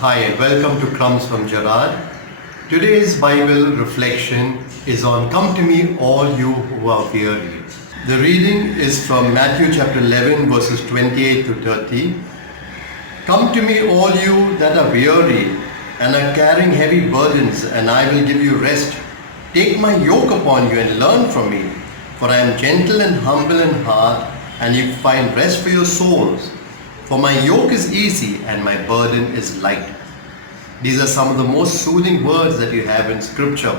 Hi and welcome to Crumbs from Gerard. Today's Bible reflection is on Come to me all you who are weary. The reading is from Matthew chapter 11 verses 28 to 30. Come to me all you that are weary and are carrying heavy burdens, and I will give you rest. Take my yoke upon you and learn from me, for I am gentle and humble in heart, and you find rest for your souls. For my yoke is easy and my burden is light. These are some of the most soothing words that you have in scripture.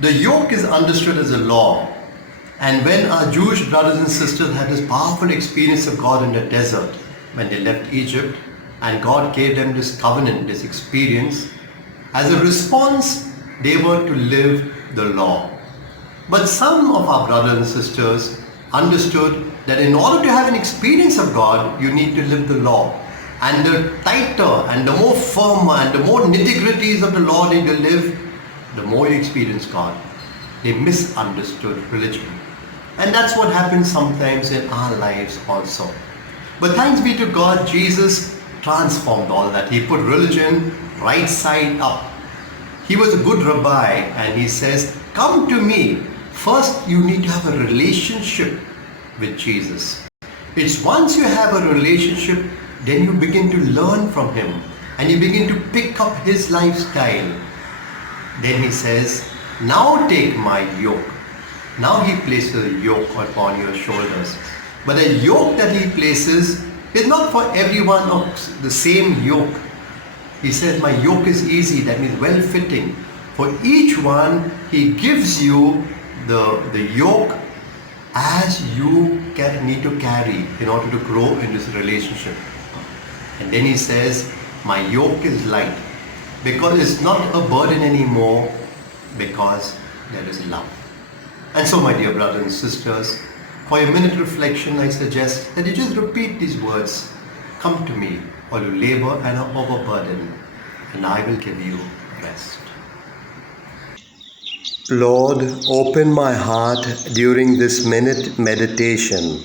The yoke is understood as a law. And when our Jewish brothers and sisters had this powerful experience of God in the desert, when they left Egypt, and God gave them this covenant, this experience, as a response, they were to live the law. But some of our brothers and sisters understood that in order to have an experience of God, you need to live the law. And the tighter and the more firmer and the more nitty-gritties of the law that you live, the more you experience God. They misunderstood religion. And that's what happens sometimes in our lives also. But thanks be to God, Jesus transformed all that. He put religion right side up. He was a good rabbi, and he says, come to me. First, you need to have a relationship with Jesus. It's once you have a relationship, then you begin to learn from him and you begin to pick up his lifestyle. Then he says, now take my yoke. Now he places a yoke upon your shoulders. But the yoke that he places is not for everyone of the same yoke. He says, my yoke is easy, that means well-fitting. For each one, he gives you the yoke as you need to carry in order to grow in this relationship. And then he says, my yoke is light, because it's not a burden anymore, because there is love. And so, my dear brothers and sisters, for a minute reflection, I suggest that you just repeat these words. Come to me, all you labor and are overburdened, and I will give you rest. Lord, open my heart during this minute meditation.